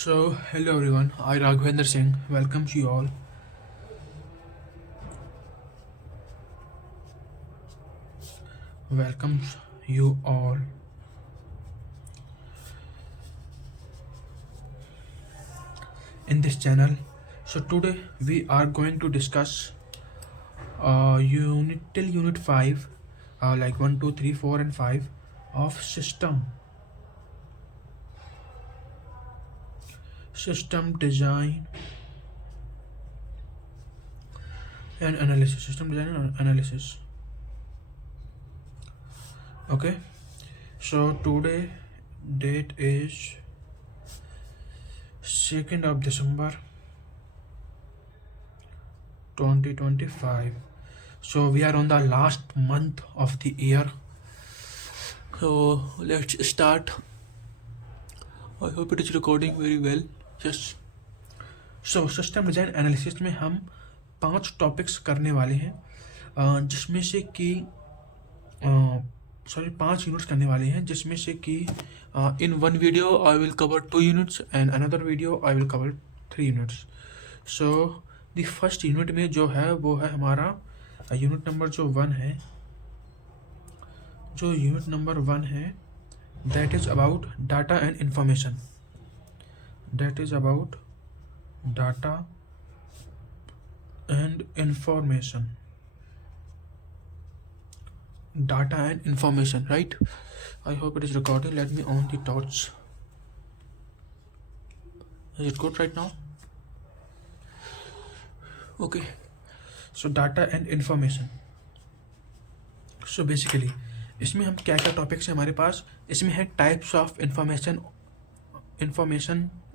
So, hello everyone, I Raghavendra Singh welcomes you all. Welcomes you all in this channel. So, today we are going to discuss unit till unit 5, like 1, 2, 3, 4, and 5 of system design and analysis. System design and analysis. Okay, so today date is 2nd of December 2025. So we are on the last month of the year. So let's start. I hope it is recording very well. Yes. So system design analysis में हम 5 topics करने वाले हैं, जिसमें से कि 5 units करने वाले हैं, जिसमें से कि in one video I will cover 2 units and another video I will cover 3 units. So the first unit में जो है वो है हमारा यूनिट नंबर जो 1 है. जो यूनिट नंबर 1 है that is about data and information. That is about data and information. Data and information, right? I hope it is recording. Let me on the torch. Is it good right now? Okay. So data and information. So basically इसमें हम क्या क्या topics हैं हमारे पास. इसमें है types of information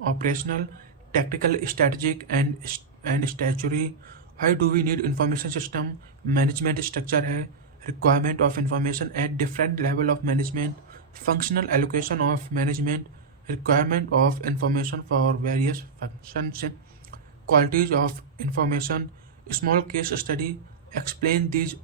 operational technical strategic and statutory. How do we need information system. Management structure है. Requirement of information at different level of management. Functional allocation of management. Requirement of information for various functions. Qualities of information. Small case study explain these.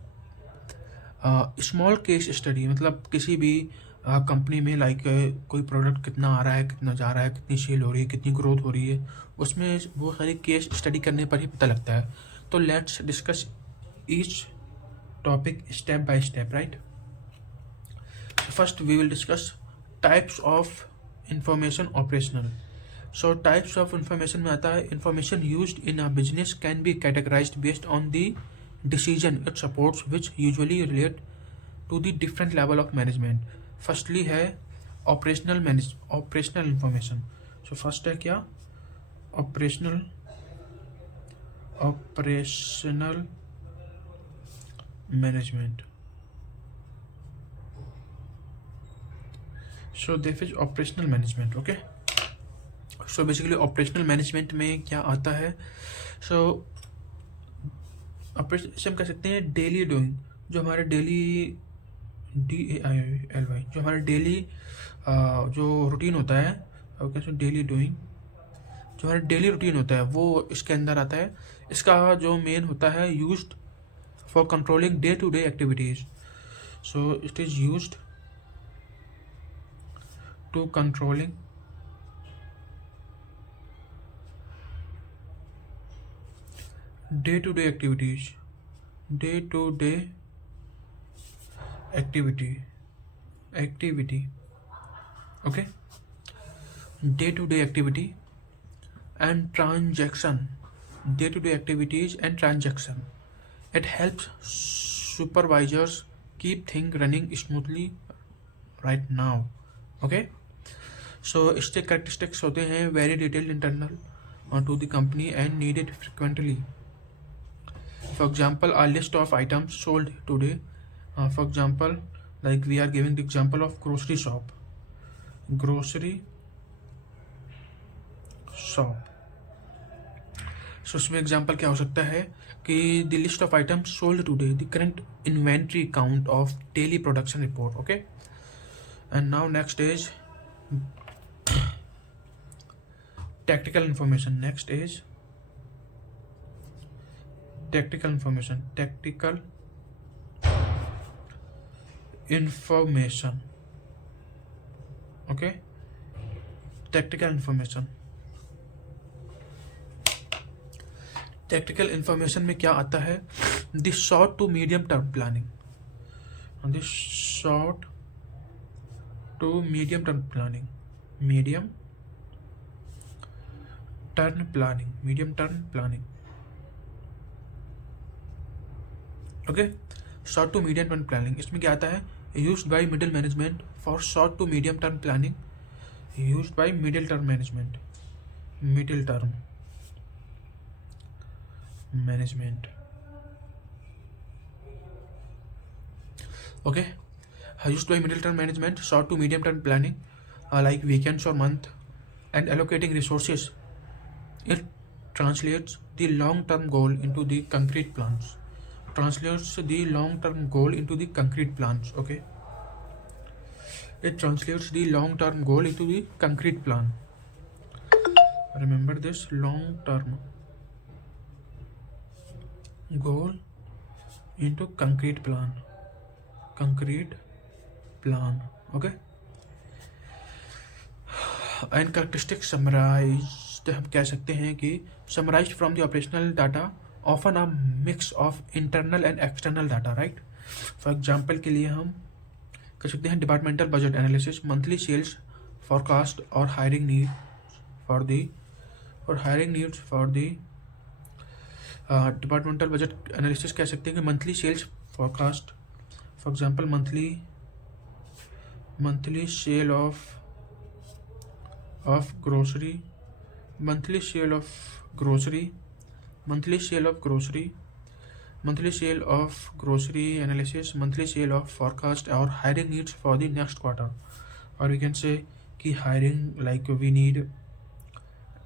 Small case study मतलब किसी भी company में like कोई product कितना आ रहा है, कितना जा रहा है, कितनी सेल हो रही है, कितनी ग्रोथ हो रही है, उसमें वो सारी केस स्टडी करने पर ही पता लगता है. तो let's discuss each topic step by step, right. First we will discuss types of information operational. So types of information में आता है information used in a business can be categorised based on the decision it supports, which usually relate to the different level of management. Firstly है operational information. So first है क्या operational management. So this is operational management. Okay, so basically operational management में क्या आता है. So से हम कह सकते हैं डेली डूइंग. जो हमारे डेली DAILY जो हमारा डेली जो रूटीन होता है, कैसे डेली डूइंग जो हमारा डेली रूटीन होता है वो इसके अंदर आता है. इसका जो मेन होता है used for controlling day to day activities. So it is used to controlling day to day activities. Okay, day to day activity and transaction. Day to day activities and transaction. It helps supervisors keep things running smoothly right now. Okay, so इसके characteristics होते हैं very detailed internal to the company and needed frequently. For example, a list of items sold today. For example, like we are giving the example of grocery shop. So इसमें example क्या हो सकता है कि the list of items sold today, the current inventory count of daily production report. Okay, and now next is tactical information. Next is tactical information. Okay, tactical information. Technical information में क्या आता है? The short to medium term planning, the short to medium term planning, medium term planning, medium term planning. Okay, short to medium term planning, इसमें क्या आता है? Used by middle management for short to medium term planning, used by middle term management, middle term management. Okay, used by middle term management, short to medium term planning, like weekends or month, and allocating resources. It translates the long term goal into the concrete plans. Translates the long term goal into the concrete plans. Okay, it translates the long term goal into the concrete plan. Remember this, long term goal into concrete plan. Concrete plan. Okay, and characteristics summarized, हम कह सकते हैं कि summarized from the operational data, often a mix of internal and external data, right? For example के लिए हम कह सकते हैं departmental budget analysis, monthly sales forecast और hiring need for the departmental budget analysis कह सकते हैं कि monthly sales forecast, for example monthly sale of grocery, monthly sale of grocery analysis, monthly sale of forecast or hiring needs for the next quarter. Or we can say कि hiring, like we need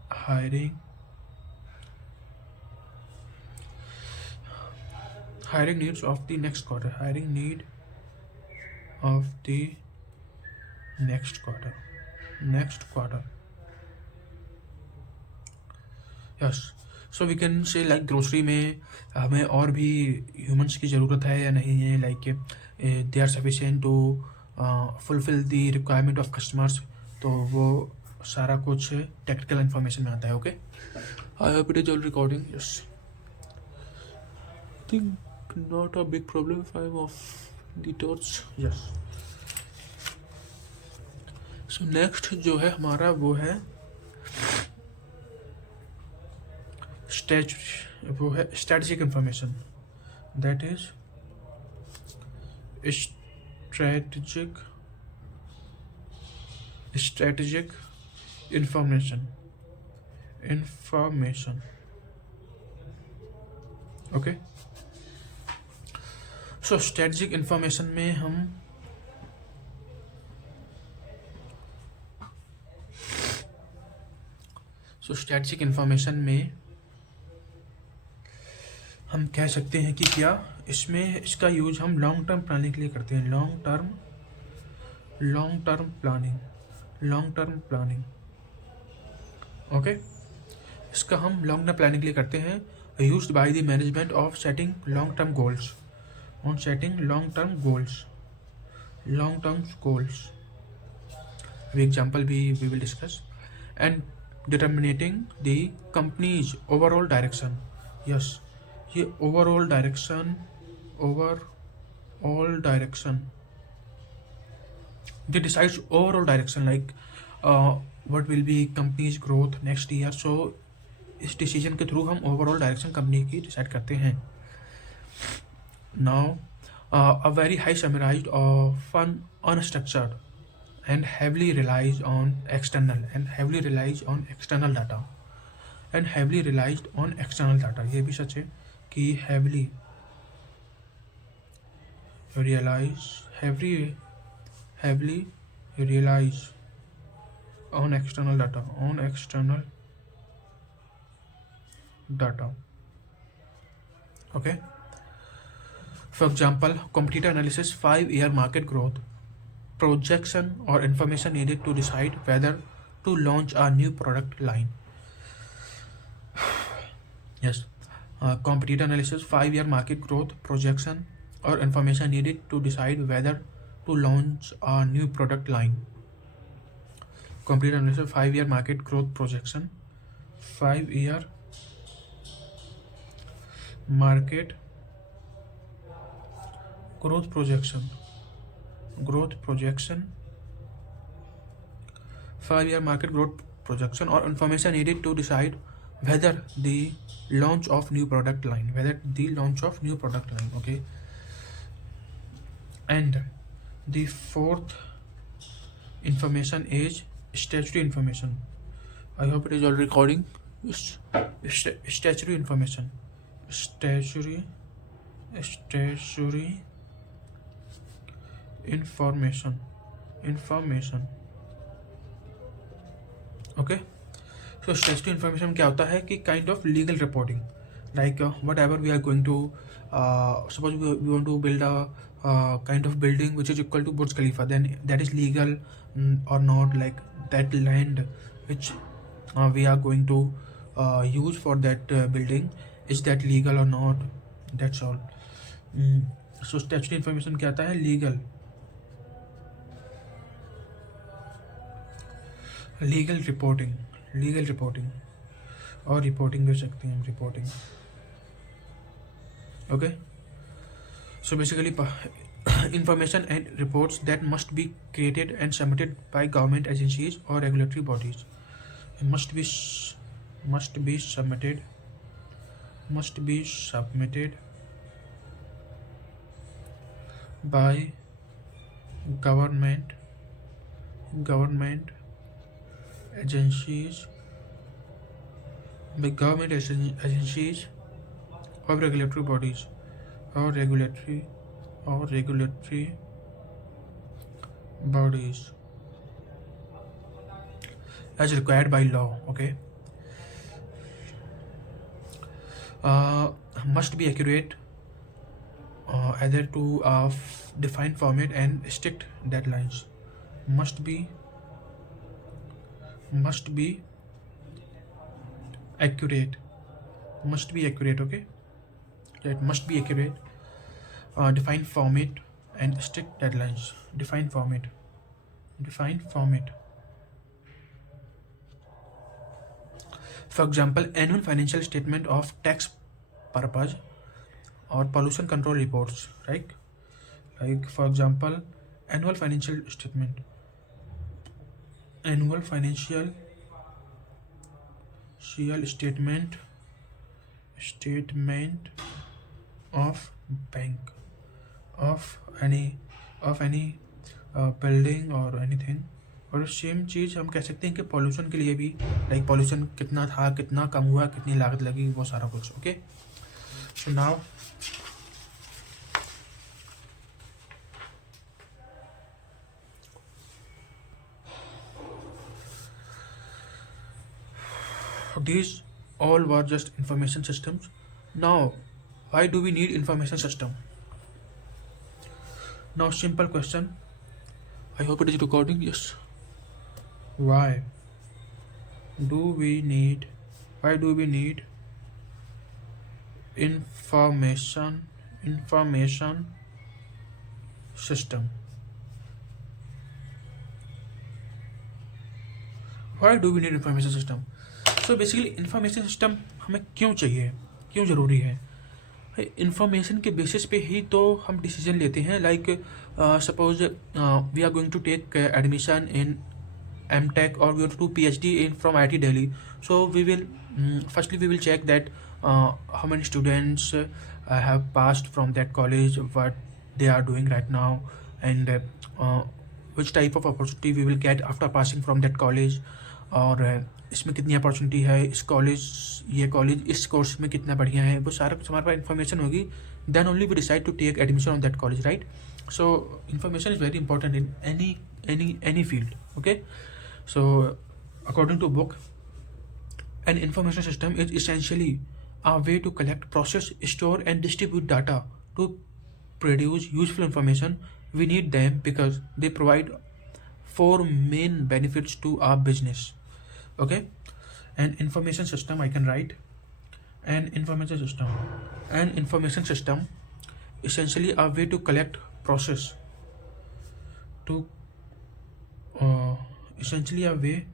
hiring needs of the next quarter, hiring need of the next quarter. Yes, so we can say like grocery में हमें और भी humans की ज़रूरत है या नहीं है, like they are sufficient to fulfill the requirement of customers, तो वो सारा कुछ technical information में आता है. Okay, I hope it is all recording. Yes, I think not a big problem if I am off the torch. Yes, so next जो है हमारा वो है strategic information. That is strategic information. Okay, so strategic information में हम strategic information में हम कह सकते हैं कि क्या इसमें इसका यूज हम लॉन्ग टर्म प्लानिंग के लिए करते हैं. Long term planning. ओके, इसका हम लॉन्ग टर्म प्लानिंग के लिए करते हैं. Used by the management of setting long term goals, on setting long term goals. अभी एग्जाम्पल भी we will discuss. And determining the company's overall direction. Yes, ये overall direction they decides overall direction, like what will be company's growth next year. So इस decision के through हम overall direction company की decide करते हैं. Now a very high summarized, often unstructured and heavily relies on external data. ये भी सच है कि heavily relies on external data. Okay, for example, competitor analysis, 5-year market growth projection or information needed to decide whether to launch a new product line. Yes, competitor analysis, 5-year market growth projection or information needed to decide whether to launch a new product line. Competitor analysis, 5-year market growth projection, 5-year market growth projection, 5-year market growth projection, or information needed to decide whether the launch of new product line, okay. And the fourth information is statutory information. I hope it is all recording. Statutory information, statutory information, okay. So statutory information क्या होता है कि kind of legal reporting, like whatever we are going to suppose we want to build a kind of building which is equal to Burj Khalifa, then that is legal or not, like that land which we are going to use for that building, is that legal or not, that's all. So statutory information क्या आता है, legal reporting और reporting भी सकते हैं हम, reporting, okay. So basically information and reports that must be created and submitted by government agencies or regulatory bodies, must be submitted by government agencies or regulatory bodies or regulatory bodies as required by law, okay. Must be accurate, either to defined format and strict deadlines, must be accurate, okay. It must be accurate, defined format and strict deadlines, defined format. For example, annual financial statement of tax purpose or pollution control reports, right? Like for example, annual financial statement of bank, of any building or anything. और same चीज़ हम कह सकते हैं कि pollution के लिए भी, like pollution कितना था, कितना कम हुआ, कितनी लागत लगी, वो सारा कुछ, okay. So now these all were just information systems. Now why do we need information system? Now simple question, I hope it is recording. Yes. Why do we need information system? Why do we need information system? So basically information system हमें क्यों चाहिए, क्यों ज़रूरी है? Information के basis पे ही तो हम डिसीजन लेते हैं. Like suppose we are going to take admission in MTech or we want to do PhD in from IIT Delhi. So we will firstly we will check that how many students have passed from that college, what they are doing right now, and which type of opportunity we will get after passing from that college, और इसमें कितनी opportunity है, इस college इस course में कितना बढ़िया है, वो सारा कुछ हमारे पास इन्फॉर्मेशन होगी. Then only we decide to take admission on that college, right. So information is very important in any field, okay. So according to book, an information system is essentially a way to collect, process, store and distribute data to produce useful information. We need them because they provide 4 main benefits to our business, okay. An information system, I can write an information system essentially a way to collect, process, to essentially a way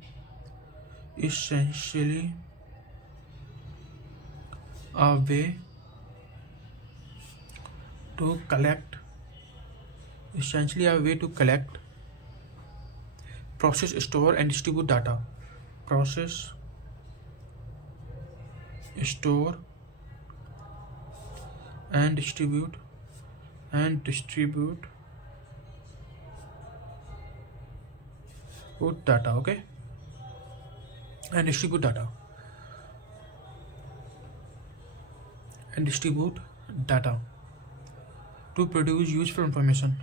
to collect, essentially a way to collect, process, store and distribute data. Process, store and distribute data. Okay, and distribute data and distribute data to produce useful information.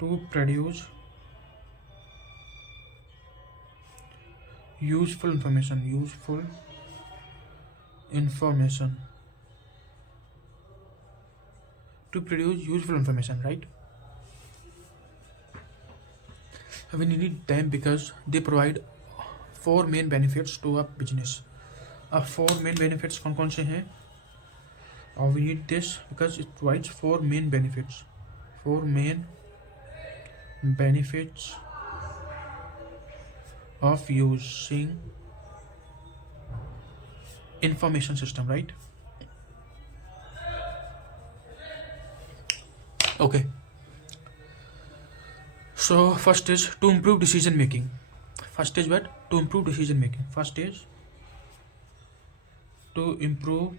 To produce useful information. To produce useful information, right? We need them because they provide four main benefits to a business. अब four main benefits कौन कौन से हैं? We need this because it provides four main benefits. Four main benefits of using information system, right? Okay. So first is to improve decision making. First is what? To improve decision making. First is to improve.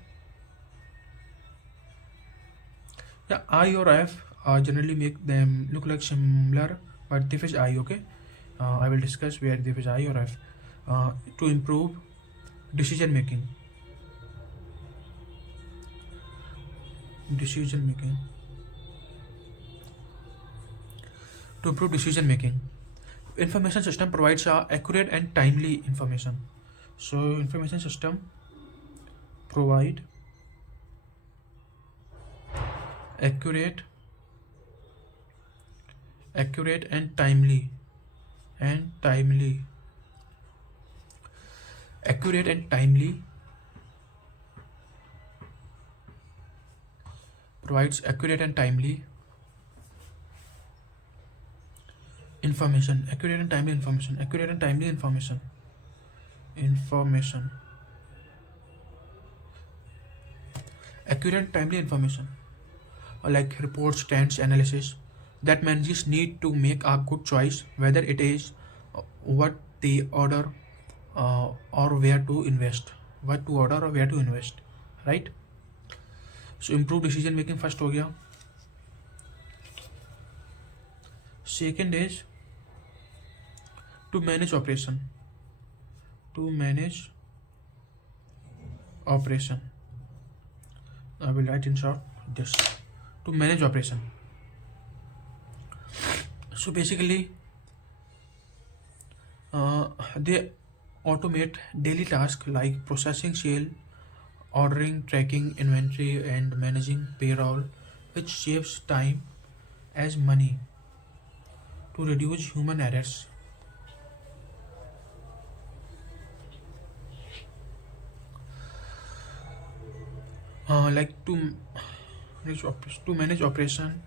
Yeah, I or F generally make them look like similar, but this is I. Okay. I will discuss where this is I or F. To improve decision making. To improve decision making, information system provides accurate and timely information. So information system provide accurate and timely provides accurate and timely information. Accurate and timely information. Like reports, trends, analysis that managers need to make a good choice whether it is what they order or where to invest. Right? So improve decision making first हो गया. Second is to manage operation. I will write in short this. To manage operation. So basically they automate daily tasks like processing sale, ordering, tracking inventory and managing payroll, which saves time as money to reduce human errors. Like to manage operation,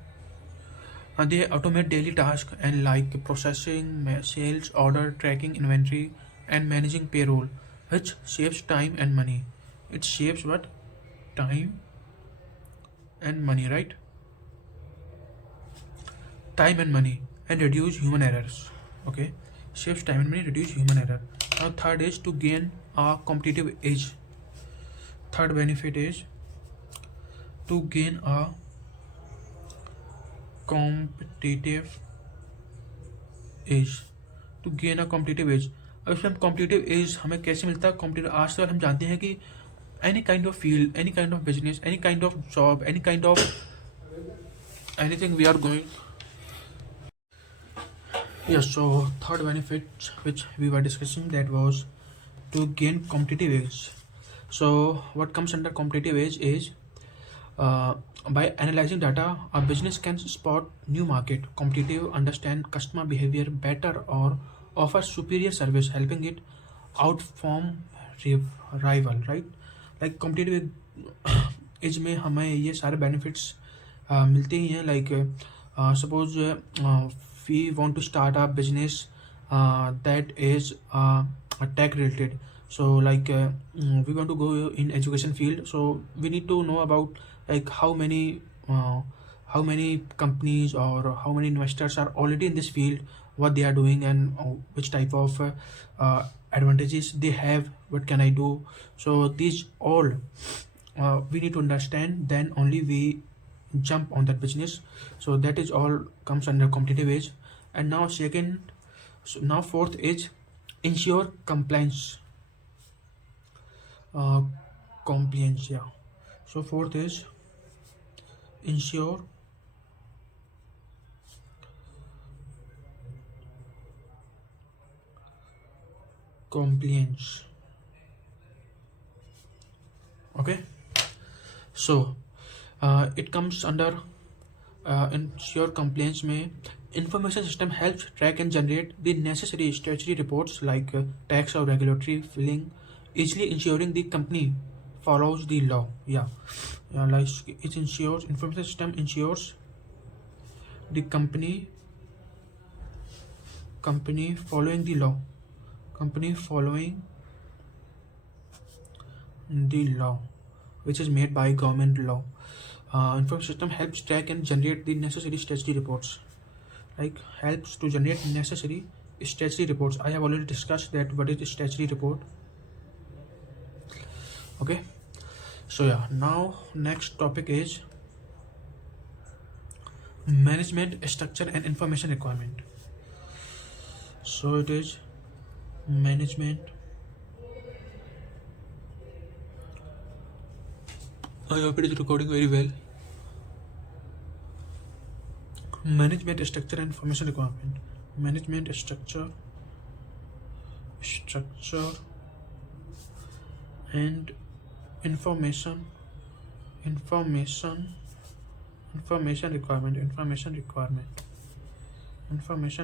they automate daily tasks and like processing sales, order, tracking inventory and managing payroll, which saves time and money. It saves what? Time and money, right? Time and money and reduce human errors. Okay, saves time and money, reduce human error. Now third is to gain a competitive edge. Third benefit is to gain a competitive edge. अब इसमें competitive edge हमें कैसे मिलता है? Competitive आज तक हम जानते हैं कि any kind of field, any kind of business, any kind of job, any kind of anything we are going. Yes, so third benefit which we were discussing, that was to gain competitive edge. So what comes under competitive edge is by analyzing data, a business can spot new market, competitive, understand customer behavior better, or offer superior service, helping it outperform rival, right? Like competitive edge में हमें ये सारे benefits मिलते ही हैं. Like suppose we want to start a business that is tech related. So like we want to go in education field, so we need to know about like how many uh, how many companies or how many investors are already in this field, what they are doing, and which type of advantages they have, what can I do. So these all we need to understand, then only we jump on that business. So that is all comes under competitive edge. And now second, so now fourth is ensure compliance. uh, Compliance, yeah. So fourth is ensure compliance. Okay. So it comes under ensure compliance में information system helps track and generate the necessary statutory reports like tax or regulatory filing, easily ensuring the company follows the law. Yeah, like it ensures, information system ensures the company following the law, company following the law which is made by government law. Information system helps track and generate the necessary statutory reports, like helps to generate necessary statutory reports. I have already discussed that what is a statutory report. Okay. So yeah, now next topic is management structure and information requirement. So it is management, I hope it is recording very well. Management structure and information requirement. Management structure and information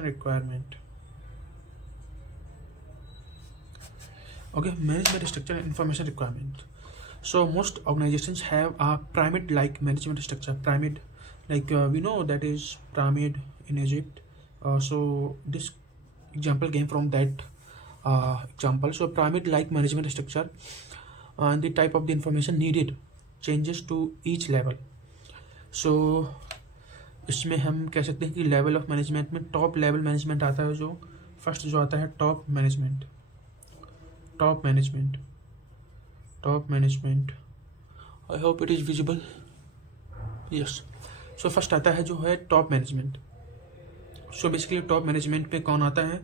requirement. Okay, management structure and information requirement. So most organizations have a pyramid like management structure. Pyramid, like we know that is pyramid in Egypt. So this example came from that example. So pyramid like management structure, and the type of the information needed changes to each level. So इसमें हम कह सकते हैं कि level of management में top level management आता है, जो फर्स्ट जो आता है top management. I hope it is visible. Yes. So first आता है जो है top management. So basically top management पे कौन आता है?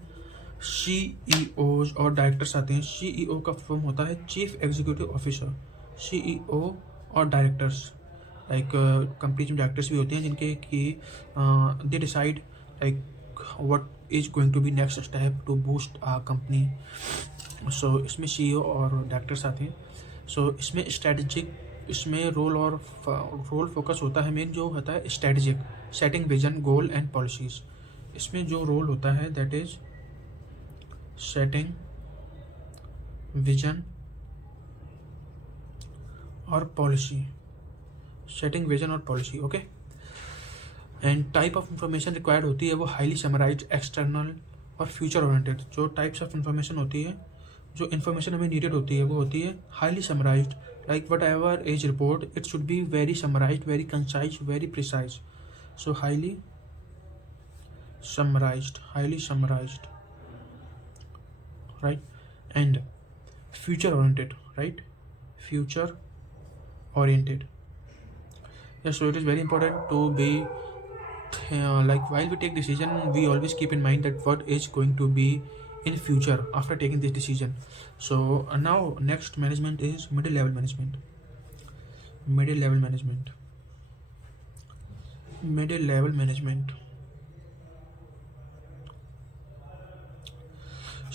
CEOs और डायरेक्टर्स आते हैं. CEO का फॉर्म होता है चीफ एग्जीक्यूटिव ऑफिसर. CEO और डायरेक्टर्स, लाइक कंपनीज में डायरेक्टर्स भी होते हैं जिनके कि they decide like what is going to be next step to boost a company. So इसमें CEO और डायरेक्टर्स आते हैं. सो इसमें स्ट्रेटजिक, इसमें रोल फोकस होता है मेन जो होता है strategic, setting vision, goal and policies. इसमें जो रोल होता है दैट इज सेटिंग विजन और पॉलिसी. सेटिंग विजन और policy. Okay. And type of information required होती है वो हाईली समराइज्ड, एक्सटर्नल और फ्यूचर ओरिएंटेड. जो टाइप्स ऑफ इंफॉर्मेशन होती है, जो इन्फॉर्मेशन हमें नीडेड होती है वो होती है highly summarised, like whatever as report it should be very summarised, very concise, very precise. So highly summarised, right? And future oriented, right? Future oriented. Yeah, so it is very important to be like while we take decision, we always keep in mind that what is going to be in future after taking this decision. So now next management is middle level management.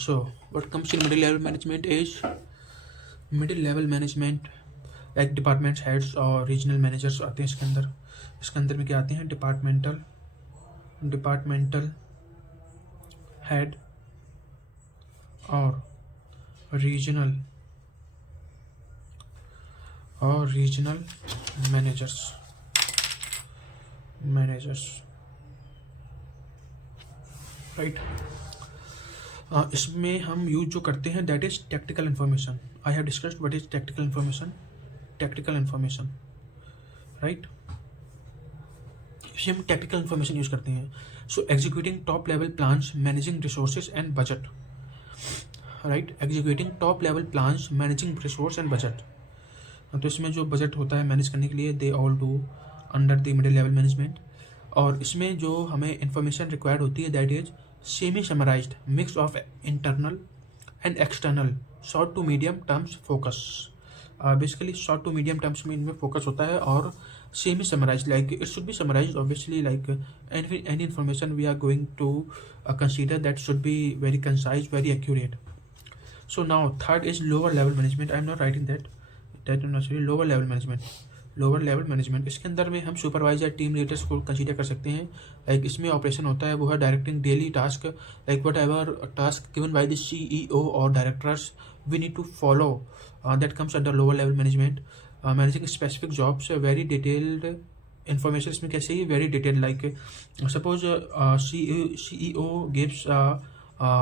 So what comes in middle level management is like department heads और regional managers आते हैं इसके अंदर में क्या आते हैं? Departmental head और रीजनल मैनेजर्स. राइट. इसमें हम यूज जो करते हैं that is technical information. I have discussed what is technical information. Right. इसमें हम टेक्निकल इन्फॉर्मेशन यूज़ करते हैं। So executing top level plans, managing resources and budget, right, executing top level plans, managing resource and budget. तो इसमें जो budget होता है manage करने के लिए, they all do under the middle level management. और इसमें जो हमें इंफॉर्मेशन रिक्वायर्ड होती है that is semi summarised mix of internal and external short to medium terms focus. Basically short to medium terms में इनमें फोकस होता है, और semi summarise like it should be summarise obviously, like any information we are going to consider that should be very concise, very accurate. So now third is lower level management. I am not writing that necessarily. lower level management, lower level management, इसके अंदर में हम supervisor, team leaders को consider कर सकते हैं। Like इसमें operation होता है वो है directing daily task, like whatever task given by the CEO और directors we need to follow, that comes under lower level management. Managing specific jobs, very detailed information इसमें कैसे ही very detailed, like suppose CEO gives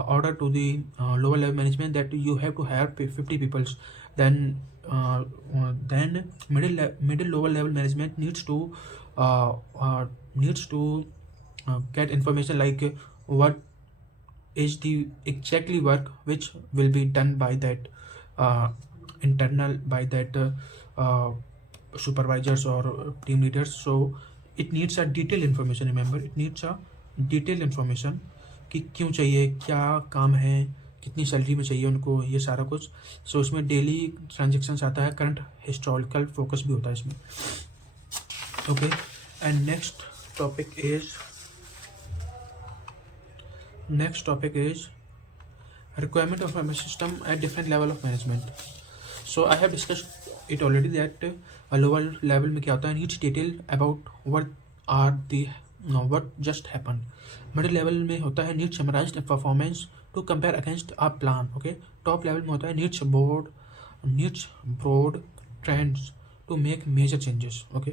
order to the lower level management that you have to hire 50 people, then middle lower level management needs to get information like what is the exactly work which will be done by that internal, by that supervisors or team leaders. So it needs a detailed information, remember it needs a detailed information कि क्यों चाहिए, क्या काम है, कितनी salary में चाहिए उनको, ये सारा कुछ। सो इसमें डेली ट्रांजेक्शन्स आता है, करंट हिस्टोरिकल फोकस भी होता है इसमें। Okay, and next topic is requirement of information system at different level of management. So I have discussed it already that lower level में क्या होता है, needs detail about what just happened. Middle level में होता है needs summarised performance to compare against a plan. Okay, top level में होता है needs broad trends to make major changes. Okay,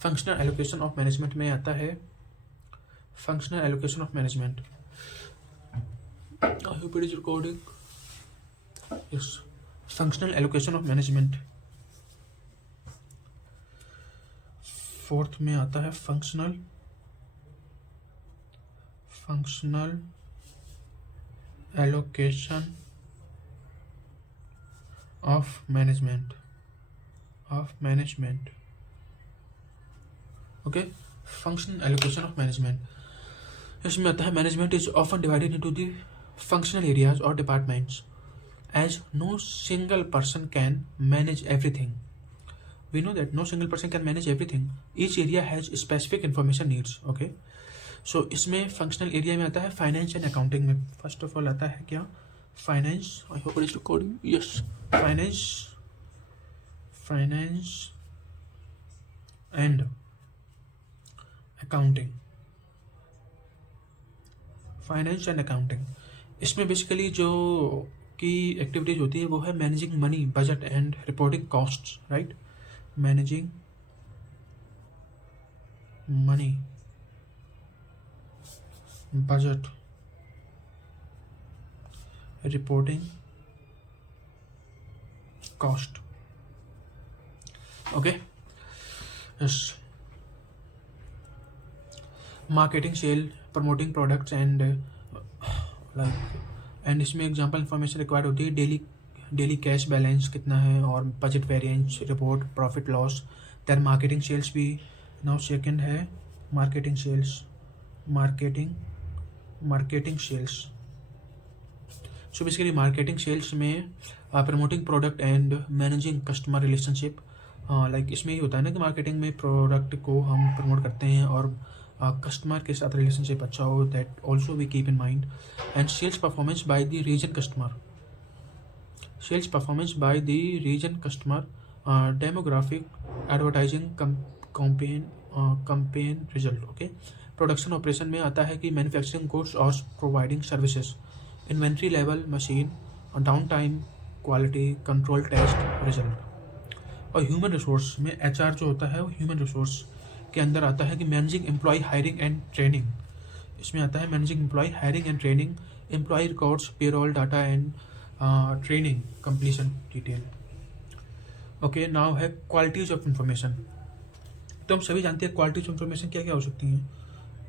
functional allocation of management में आता है functional allocation of management. I hope it is recording. Yes, functional allocation of management. Fourth में आता है functional allocation of management. Okay, functional allocation of management, इसमें आता है management is often divided into the functional areas or departments as no single person can manage everything. We know that no single person can manage everything. Each area has specific information needs. Okay, सो इसमें functional area में आता है finance and accounting में। First of all आता है क्या, finance, I hope it is recording, yes, finance and accounting. इसमें basically जो की एक्टिविटीज होती है वो है managing money, budget and reporting costs, right, managing money, budget, reporting cost. Okay, yes, marketing, sale, promoting products and and इसमें example information required होती है, डेली कैश बैलेंस कितना है और budget variance report, profit loss. Then marketing sales भी now second है, marketing sales. So basically marketing sales में promoting product and managing customer relationship. Like इसमें ही होता है ना कि मार्केटिंग में प्रोडक्ट को हम प्रमोट करते हैं और कस्टमर के साथ रिलेशनशिप अच्छा हो, that also we keep in mind. And sales performance by the region customer, demographic, advertising campaign result. Okay, production operation में आता है कि मैन्युफैक्चरिंग गुड्स और providing services, inventory level, machine, down time, quality control, test, result. और human resource में HR जो होता है वो ह्यूमन रिसोर्स के अंदर आता है कि managing employ hiring and training. इसमें आता है managing employ hiring and training, employ records, payroll data and training completion detail. Okay, now है क्वालिटीज ऑफ इंफॉर्मेशन। तो हम सभी जानते हैं क्वालिटीज ऑफ इंफॉर्मेशन क्या क्या हो सकती हैं।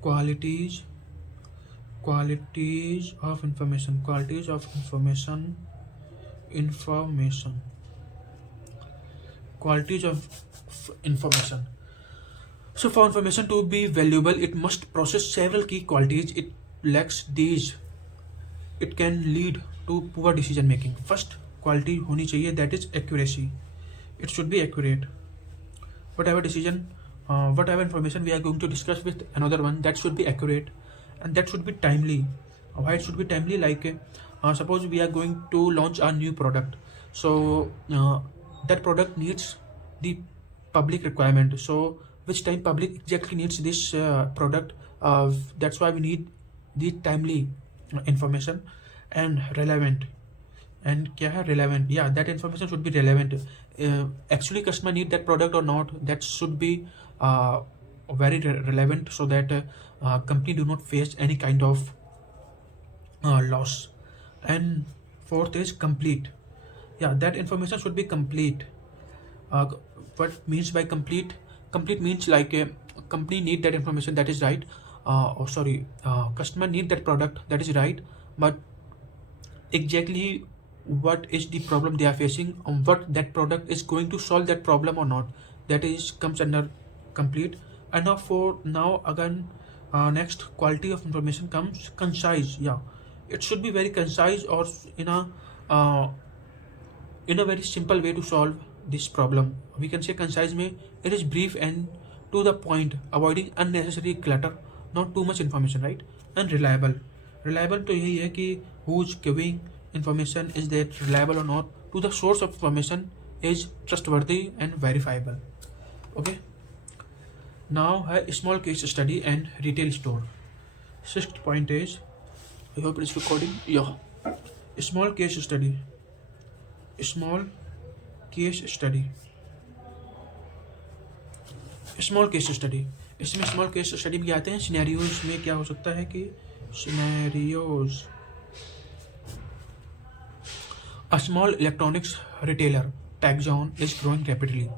Qualities qualities of information qualities of information information qualities of information. So for information to be valuable, it must possess several key qualities. It lacks these, it can lead to poor decision making. First quality होनी चाहिए, that is accuracy. It should be accurate. Whatever decision, whatever information we are going to discuss with another one, that should be accurate, and that should be timely. Why it should be timely? Like suppose we are going to launch a new product, so that product needs the public requirement. So which time public exactly needs this product? That's why we need the timely information and relevant. And क्या है relevant? Yeah, that information should be relevant. Actually customer need that product or not, that should be uh, very relevant, so that company do not face any kind of loss. And fourth is complete. Yeah, that information should be complete. uh, what means by complete? Complete means like a company need that information, that is right. Customer need that product, that is right, but exactly what is the problem they are facing, what that product is going to solve that problem or not, that is comes under complete. And now again, next quality of information comes concise. Yeah, it should be very concise, or uh, in a very simple way to solve this problem. We can say concise may it is brief and to the point, avoiding unnecessary clutter, not too much information, right? And reliable. Reliable तो यही है कि who's giving information, is that reliable or not, to the source of information is trustworthy and verifiable. Okay. Now है small case study and retail store. Sixth point is, I hope it's recording. Yeah. Small case study. Small case study. Small case study, इसमें small case study में क्या आते हैं scenarios में. क्या हो सकता है कि scenarios, a small electronics retailer Tagzon is growing rapidly.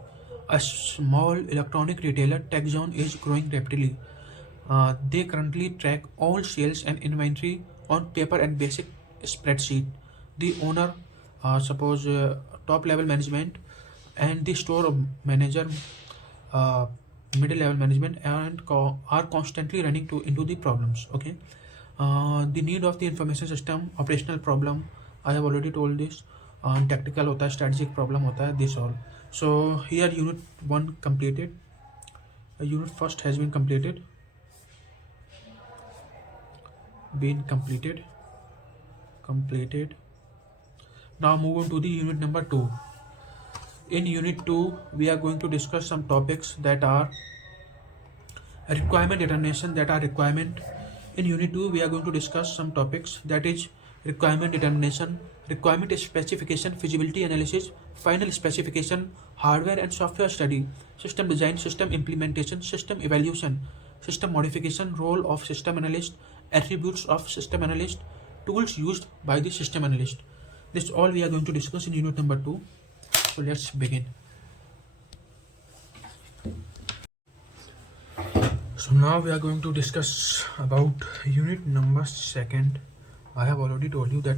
A small electronic retailer Tagzon is growing rapidly. They currently track all sales and inventory on paper and basic spreadsheet. The owner, suppose top level management, and the store manager, uh, middle level management, and are constantly running into the problems. Okay. The need of the information system, operational problem, I have already told this. Tactical होता है, strategic problem होता है, this all. So here unit 1 completed. Unit first has been completed. Now move on to the unit number 2. In unit 2 we are going to discuss some topics that are requirement determination, in unit 2 we are going to discuss some topics, that is requirement determination, requirement specification, feasibility analysis, final specification, hardware and software study, system design, system implementation, system evaluation, system modification, role of system analyst, attributes of system analyst, tools used by the system analyst. This all we are going to discuss in unit number 2. So let's begin. So now we are going to discuss about unit number 2nd. I have already told you that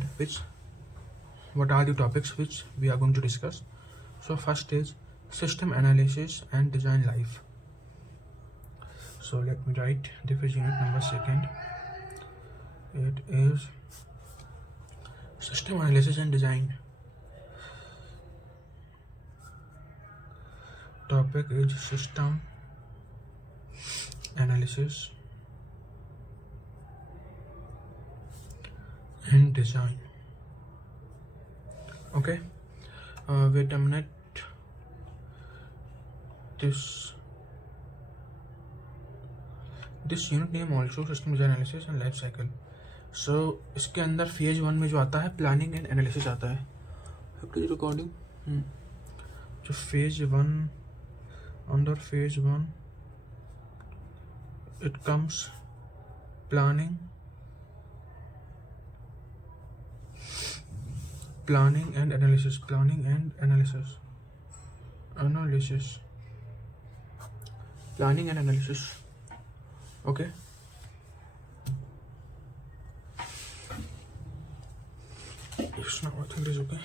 what are the topics which we are going to discuss. So first is system analysis and design life. So let me write, this is unit number 2nd. It is system analysis and design. Topic is system analysis and design. Okay. Wait a minute. This unit name also system design analysis and life cycle. So इसके अंदर phase 1 में जो आता है planning and analysis आता है. Recording. जो phase 1, under phase 1 it comes planning and analysis. planning and analysis. Okay, yes, now I think it is okay.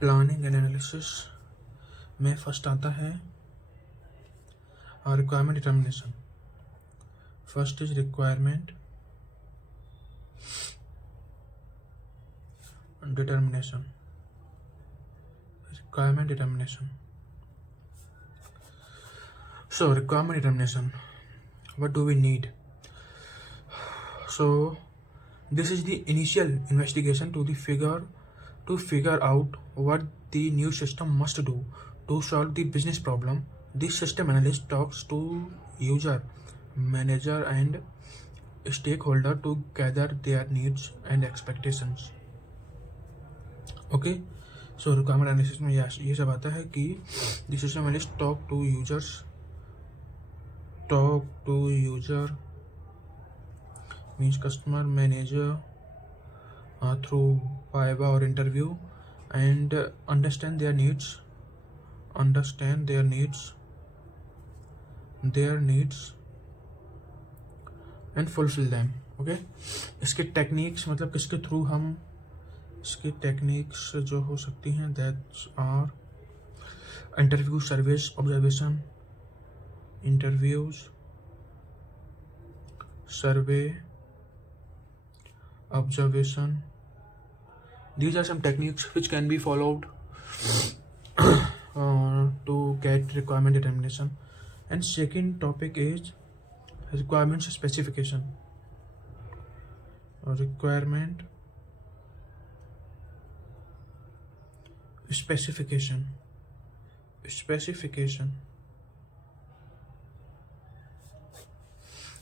Planning and analysis में फर्स्ट आता है requirement determination. First is requirement determination. Requirement determination. So requirement determination, what do we need? So this is the initial investigation to figure out what the new system must do to solve the business problem. This system analyst talks to user, manager and stakeholder to gather their needs and expectations. Okay, so requirement analysis में ये सब आता है कि the system analyst talk to user means customer, manager through viva or interview and understand their needs and fulfill them. Okay, इसके techniques मतलब किसके through हम इसकी टेक्निक्स जो हो सकती हैं that's are interview, service, observation, interviews, survey, observation. These are some techniques which can be followed to get requirement determination. And second topic is requirements specification. Requirement specification.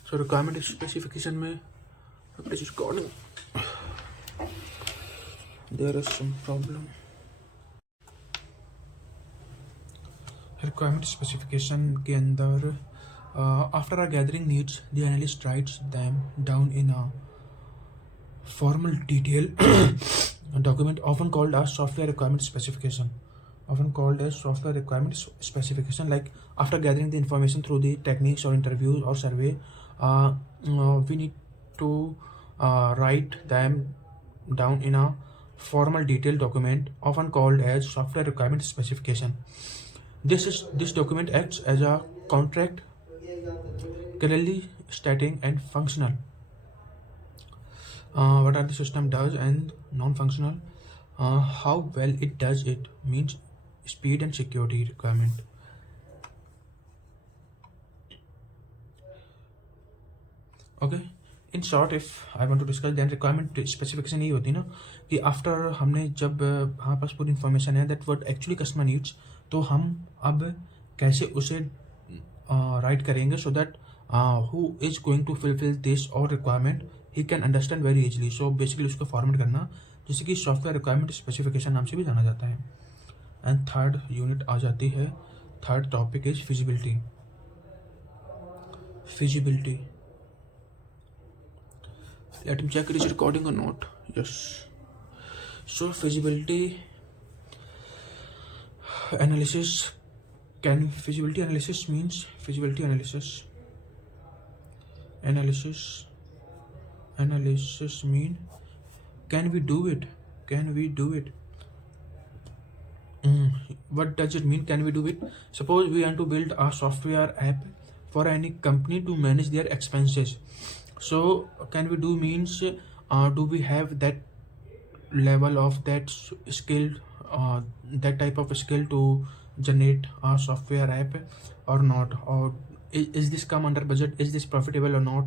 So requirement specification में it is recording. There is some problem. Requirement specification के अंदर after gathering needs, the analyst writes them down in a formal detail document often called as software requirement specification. Like after gathering the information through the techniques or interviews or survey, we need to write them down in a formal detailed document often called as software requirement specification. This document acts as a contract, clearly stating and functional what are the system does and non-functional how well it does it, means speed and security requirement. Okay, in short if I want to discuss then requirement specification यही होती है ना कि after हमने जब हमारे पास पूरी information है that what actually customer needs, तो हम अब कैसे उसे राइट करेंगे so that who is going to fulfil this और requirement he can understand very easily. So basically उसको फॉर्मेट करना जैसे कि सॉफ्टवेयर रिक्वायरमेंट स्पेसिफिकेशन नाम से भी जाना जाता है. एंड थर्ड यूनिट आ जाती है, third topic is feasibility. Let me check it is recording or not. Yes. So feasibility analysis means feasibility analysis mean can we do it. What does it mean, can we do it? Suppose we want to build a software app for any company to manage their expenses. So can we do means do we have that level of that skill, that type of skill to generate a software app or not, or is this come under budget, is this profitable or not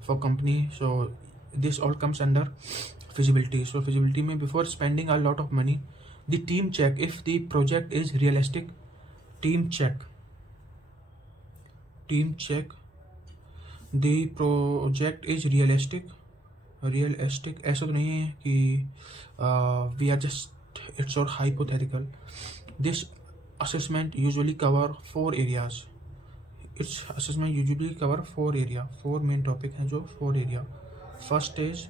for company. So this all comes under feasibility. So feasibility means before spending a lot of money, the team check if the project is realistic. Team check the project is realistic. ऐसा तो नहीं है कि we are just it's all hypothetical. This assessment usually cover 4 areas. Four main topic हैं जो 4 area. First is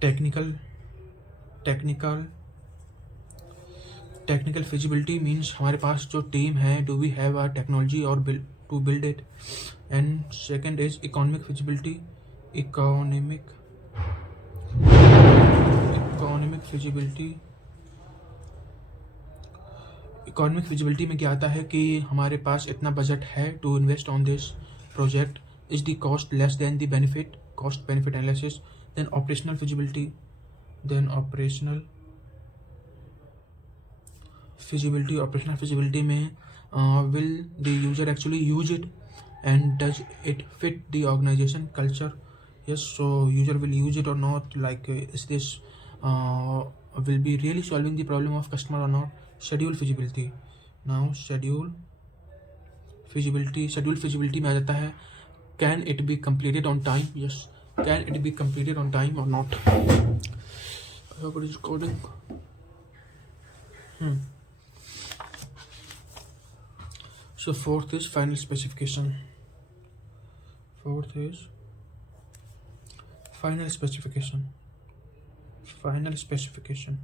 technical technical feasibility means हमारे पास जो टीम है, do we have a technology और to build it. And second is economic feasibility. Economic economic feasibility economic feasibility में क्या आता है कि हमारे पास इतना बजट है to invest on this project. Is the cost less than the benefit, cost benefit analysis. Then operational feasibility. Then operational feasibility में will the user actually use it and does it fit the organization culture. Yes, so user will use it or not, like is this will be really solving the problem of customer or not. Schedule feasibility. Now schedule feasibility में आ जाता है can it be completed on time. Yes, can it be completed on time or not. I hope it is recording. So fourth is final specification. Fourth is final specification. Final specification.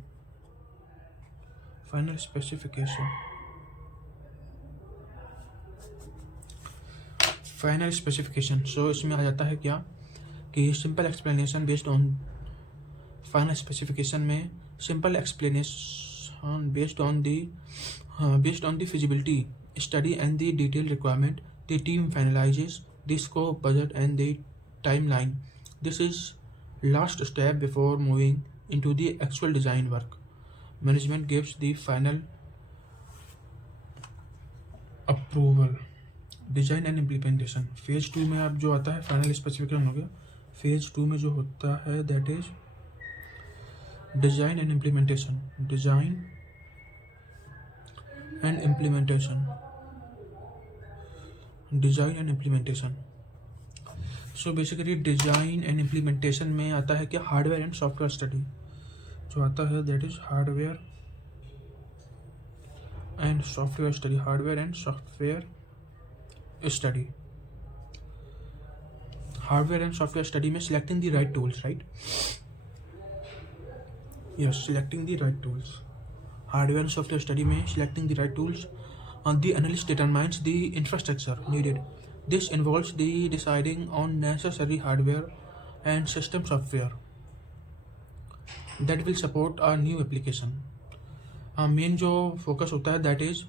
Final specification. Final specification. So इसमें आ जाता है क्या कि simple explanation based on final specification में simple explanation based on the feasibility study and the detailed requirement. The team finalizes the scope, budget and the timeline. This is last step before moving into the actual design work. Management gives the final approval. Design and implementation. Phase 2 में अब जो आता है final specification हो गया. Phase 2 में जो होता है that is design and implementation. Design and implementation. Design and implementation. So basically design and implementation में आता है क्या हार्डवेयर एंड सॉफ्टवेयर स्टडी. जो आता है that is hardware and software study. Hardware and software study. Hardware and software study में selecting the right tools, right. Yes, selecting the right tools. Hardware and software study में selecting the right tools. The analyst determines the infrastructure needed. This involves the deciding on necessary hardware and system software that will support our new application. Main जो focus होता है that is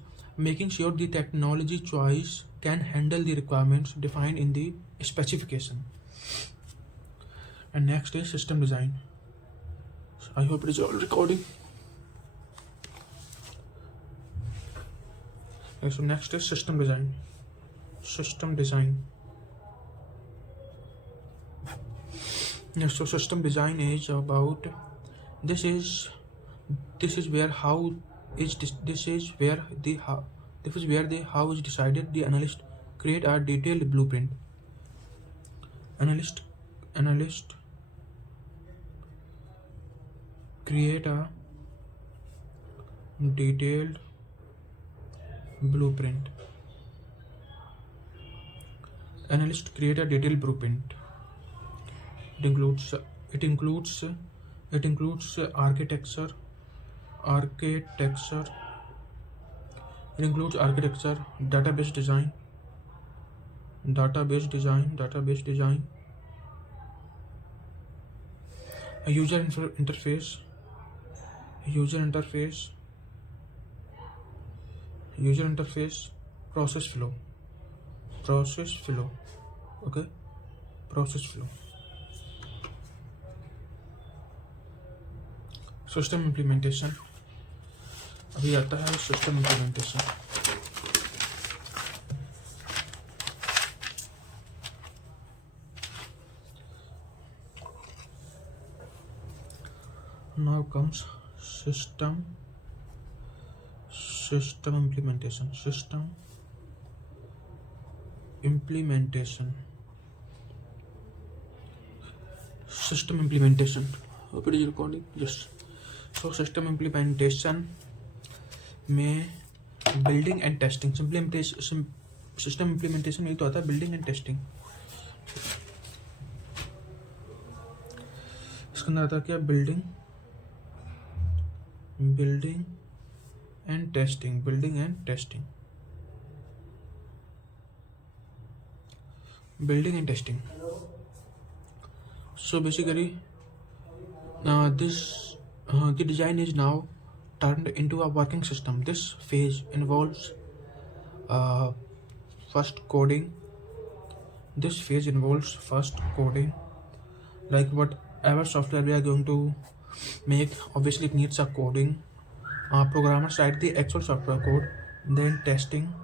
making sure the technology choice can handle the requirements defined in the specification. And next is system design. I hope it is all recording. So next is system design. System design. Yes, so system design is about this is where how is this is where the how is decided. The analyst create a detailed blueprint. Analyst create a detailed blueprint. Analyst create a detailed blueprint. It includes architecture. It includes architecture, database design, a user interface, process flow. Okay, process flow. System implementation. अभी आता है system implementation. Now comes system implementation. System implementation. Hope it is recording. Yes. So system implementation में building and testing. System implementation में तो आता है building and testing. इसके अंदर आता है क्या building and testing. Building and testing. Building and testing. So basically, this the design is now turned into a working system. This phase involves uh, first coding. This phase involves first coding, like whatever software we are going to make. Obviously, it needs a coding. Programmers write the actual software code, then testing,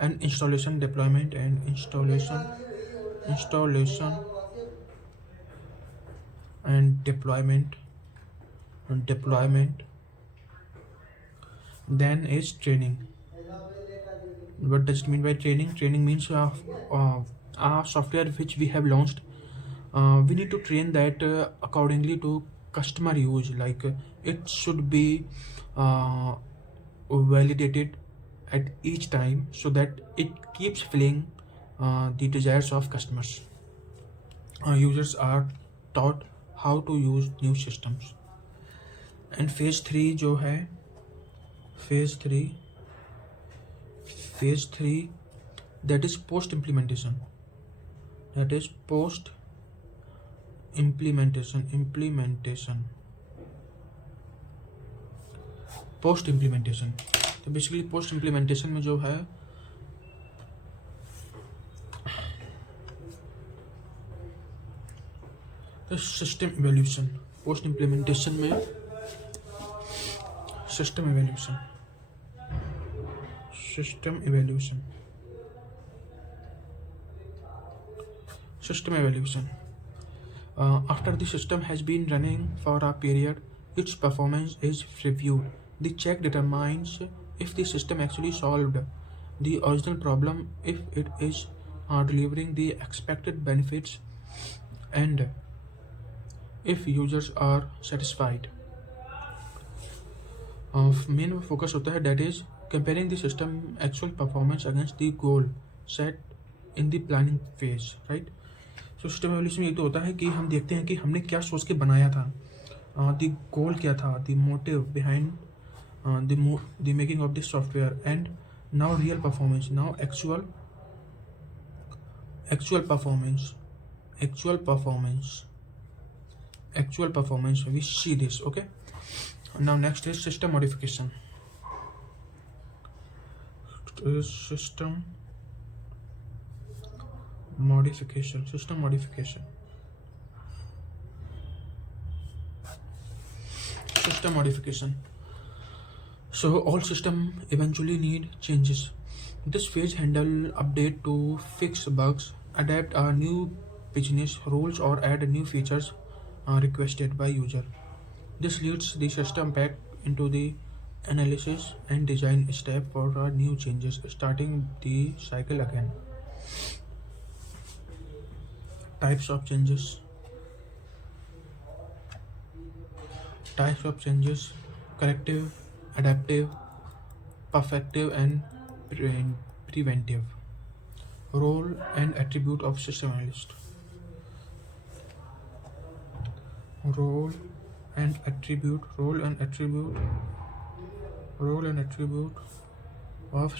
and installation, deployment, and installation and deployment. Then is training. What does it mean by training? Training means a software which we have launched. We need to train that accordingly to customer use. Like it should be uh, validated at each time so that it keeps filling the desires of customers. Users are taught how to use new systems. And phase 3 जो है, phase 3 that is post implementation. Post implementation. तो basically post implementation में जो है तो system evolution. Post implementation में system evolution. After the system has been running for a period, its performance is reviewed. The check determines if the system actually solved the original problem, if it is delivering the expected benefits, and if users are satisfied. Main focus होता है that is comparing the system actual performance against the goal set in the planning phase, right? So system evolution ये तो होता है कि हम देखते हैं कि हमने क्या सोच के बनाया था, द गोल क्या था, the motive behind the making of this software, and now real performance, now actual performance we see this. Okay, now next is system modification. System modification. So all system eventually need changes. This phase handle update to fix bugs, adapt new business rules, or add new features requested by user. This leads the system back into the analysis and design step for new changes, starting the cycle again. Types of changes. Corrective, adaptive, perfective, and preventive. Role and attribute of system analyst. Role and attribute of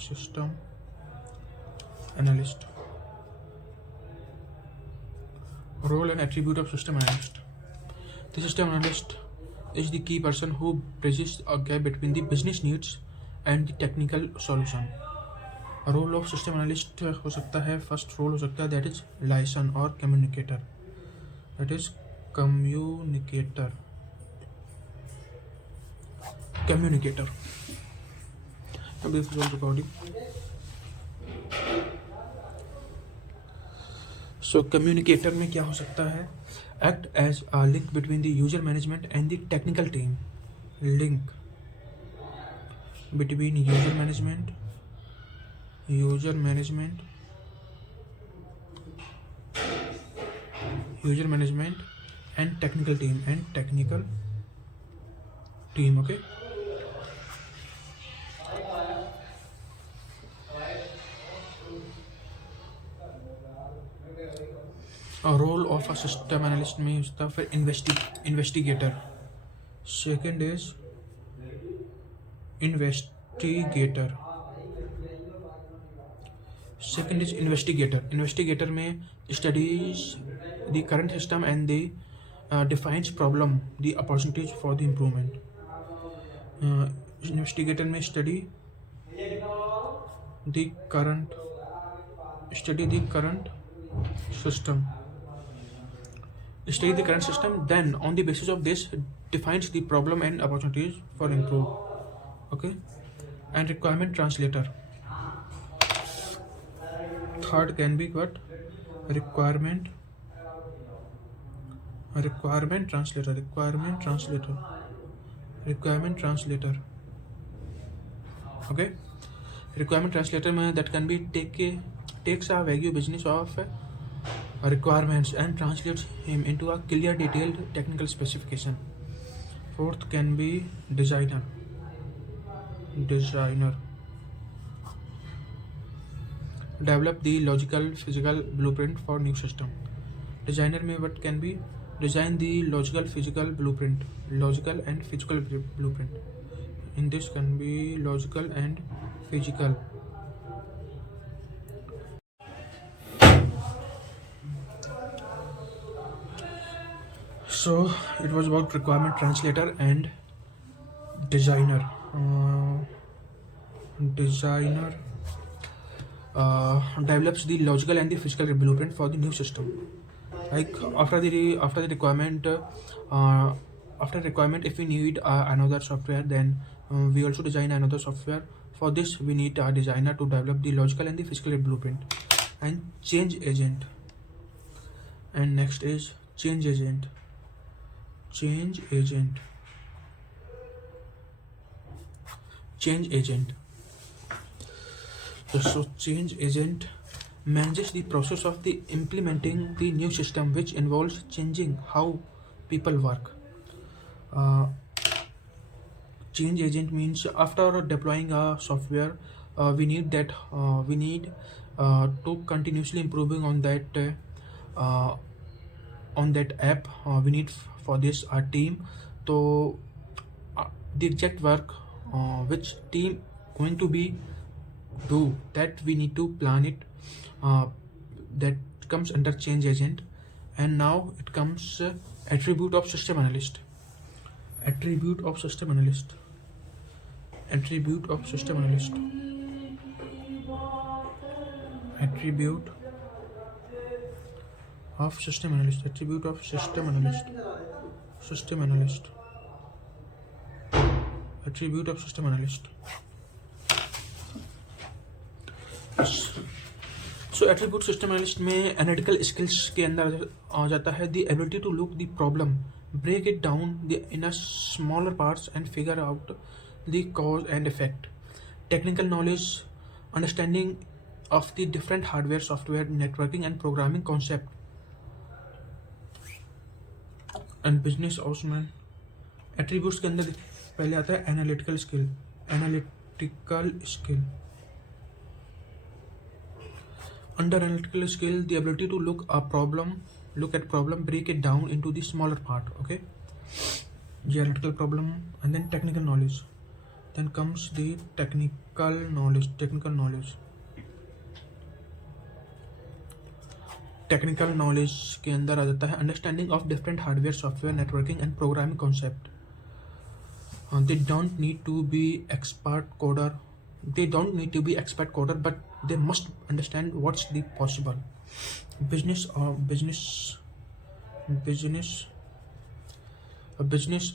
system analyst. Role and attribute of system analyst. The system analyst is the key person who bridges a gap between the business needs and the technical solution. Role of system analyst हो सकता है, first role हो सकता है that is liaison or communicator. अब this is all recording. So communicator में क्या हो सकता है? Act as a link between the user management and the technical team. Link between user management and technical team. Okay. A role of a system analyst में होता है फिर investigator. Second is investigator. Second is investigator. Investigator में studies the current system and the defines problem, the opportunities for the improvement. Investigator में the current study the current system study the current system, then on the basis of this defines the problem and opportunities for improve. Okay. And requirement translator. Third can be what? Requirement translator. Okay. Requirement translator में that can be takes a vague business of requirements and translates him into a clear detailed technical specification. Fourth can be designer. Develop the logical physical blueprint for new system. Designer में what can be? Design the logical physical blueprint. Logical and physical blueprint. In this can be logical and physical. So it was about requirement translator and designer. Designer develops the logical and the physical blueprint for the new system. Like after the requirement, if we need another software, then we also design another software. For this, we need a designer to develop the logical and the physical blueprint. And change agent. And next is change agent. So change agent manages the process of the implementing the new system, which involves changing how people work. Change agent means after deploying a software, we need to continuously improving on that app. We need for this our team. So the exact work which team going to be do, that we need to plan it. That comes under change agent. And now it comes attribute of system analyst. Attribute of system analyst. Attribute of system analyst. Attribute of system analyst. Attribute of system analyst. System analyst. Attribute of system analyst. So attribute system analyst में analytical skills के अंदर आ जाता है the ability to look the problem, break it down in a smaller parts and figure out the cause and effect. Technical knowledge, understanding of the different hardware, software, networking and programming concept. And business acumen. Attributes के अंदर पहले आता है analytical skill. Under analytical skill, the ability to look at problem, break it down into the smaller part. Okay, the analytical problem. And then technical knowledge. Then comes the technical knowledge. Technical knowledge के अंदर आ जाता है understanding of different hardware, software, networking and programming concept. They don't need to be expert coder, but they must understand what's the possible. Business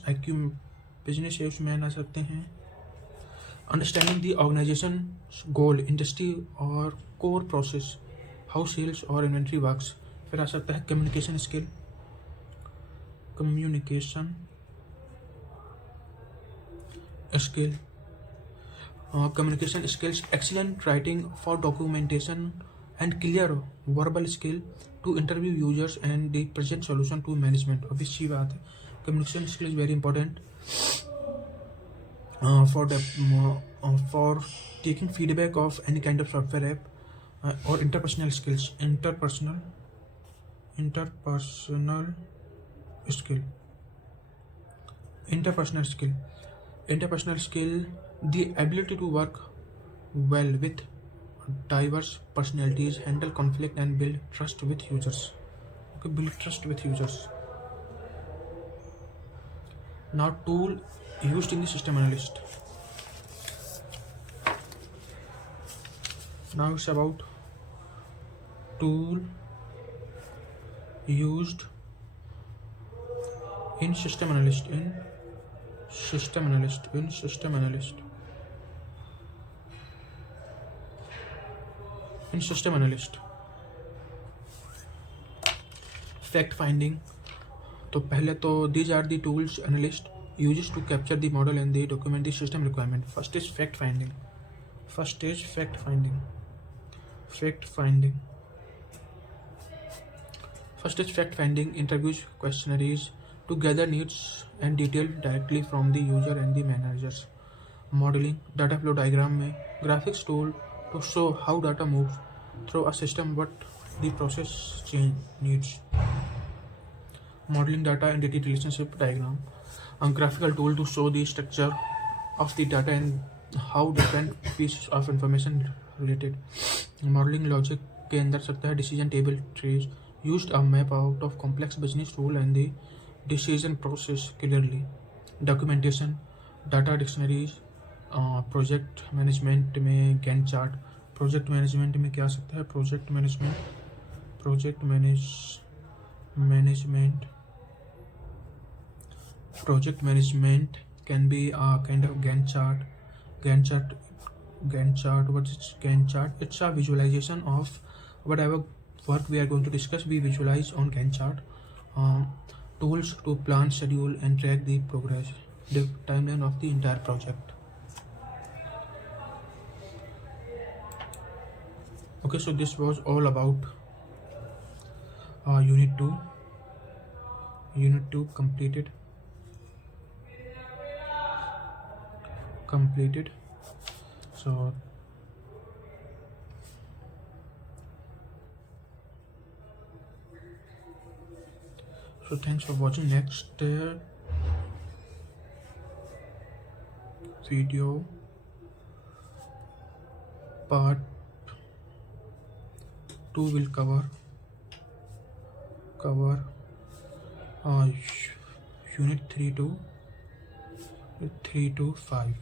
acumen आ सकते हैं. Understanding the organization's goal, industry or core process, how sales or inventory works. फिर आ सकता है communication skill. Communication skills, excellent writing for documentation and clear verbal skill to interview users and the present solution to management. Obviously बात है, communication skill is very important for taking feedback of any kind of software app, or interpersonal skills. Interpersonal skill. Interpersonal skill. Interpersonal skill, the ability to work well with diverse personalities, handle conflict, and build trust with users. Okay, build trust with users. Now, tool used in the system analyst. Now it's about tool used in system analyst. In system analyst. In system analyst. In system analyst. Fact finding. तो पहले तो these are the tools analyst uses to capture the model and they document the system requirement. First is fact finding. First is fact finding. Fact finding. First is fact finding. Interviews, questionnaires to gather needs and detail directly from the user and the managers. Modeling, data flow diagram में graphics tool to show how data moves through a system, what the process change needs. Modeling data entity relationship diagram, a graphical tool to show the structure of the data and how different pieces of information related. Modeling logic के अंदर सकता है decision table trees, used a map out of complex business rule and the decision process clearly. Documentation, data dictionaries, project management में Gantt chart. Project management में क्या आ सकता है? Project management project management can be kind of Gantt chart. Gantt chart. What is Gantt chart? It's a visualization of whatever work we are going to discuss. We visualize on Gantt chart. Tools to plan, schedule, and track the progress, the timeline of the entire project. Okay, so this was all about unit 2. Unit 2 completed. So thanks for watching. Next video part 2 will cover unit 3 to 5.